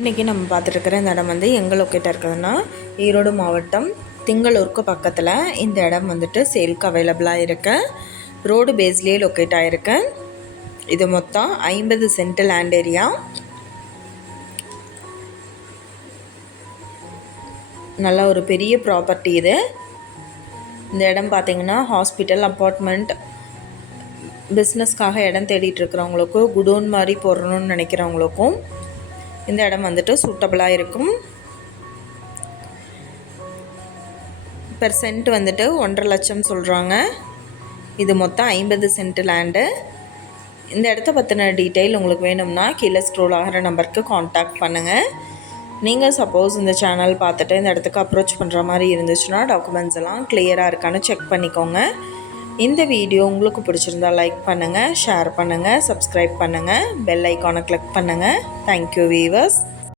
இன்றைக்கி நம்ம பார்த்துட்ருக்கிற இந்த இடம் வந்து எங்கே லொக்கேட்டாக இருக்குதுன்னா ஈரோடு மாவட்டம் திங்களூருக்கு பக்கத்தில் இந்த இடம் வந்துட்டு சேல்க்கு அவைலபிளாக இருக்கு. ரோடு பேஸ்லேயே லொக்கேட் ஆகிருக்கு. இது மொத்தம் 50 சென்ட் லேண்ட் ஏரியா. நல்ல ஒரு பெரிய ப்ராப்பர்ட்டி இது. இந்த இடம் பார்த்திங்கன்னா ஹாஸ்பிட்டல், அப்பார்ட்மெண்ட், பிஸ்னஸ்க்காக இடம் தேடிட்டு இருக்கிறவங்களுக்கும், குடோன் மாதிரி போடணும்னு நினைக்கிறவங்களுக்கும் இந்த இடம் வந்துட்டு சூட்டபுளாக இருக்கும். பெர் சென்ட் வந்துட்டு 1.5 லட்சம் சொல்கிறாங்க. இது மொத்தம் 50 சென்ட் லேண்டு. இந்த இடத்த பற்றின டீட்டெயில் உங்களுக்கு வேணும்னா கீழே ஸ்க்ரோல் ஆகிற நம்பருக்கு காண்டாக்ட் பண்ணுங்கள். நீங்கள் சப்போஸ் இந்த சேனல் பார்த்துட்டு இந்த இடத்துக்கு அப்ரோச் பண்ணுற மாதிரி இருந்துச்சுன்னா டாக்குமெண்ட்ஸ் எல்லாம் கிளியராக இருக்கான்னு செக் பண்ணிக்கோங்க. இந்த வீடியோ உங்களுக்கு பிடிச்சிருந்தால் லைக் பண்ணுங்கள், ஷேர் பண்ணுங்கள், சப்ஸ்கிரைப் பண்ணுங்கள், பெல் ஐக்கானை கிளிக் பண்ணுங்கள். Thank you viewers.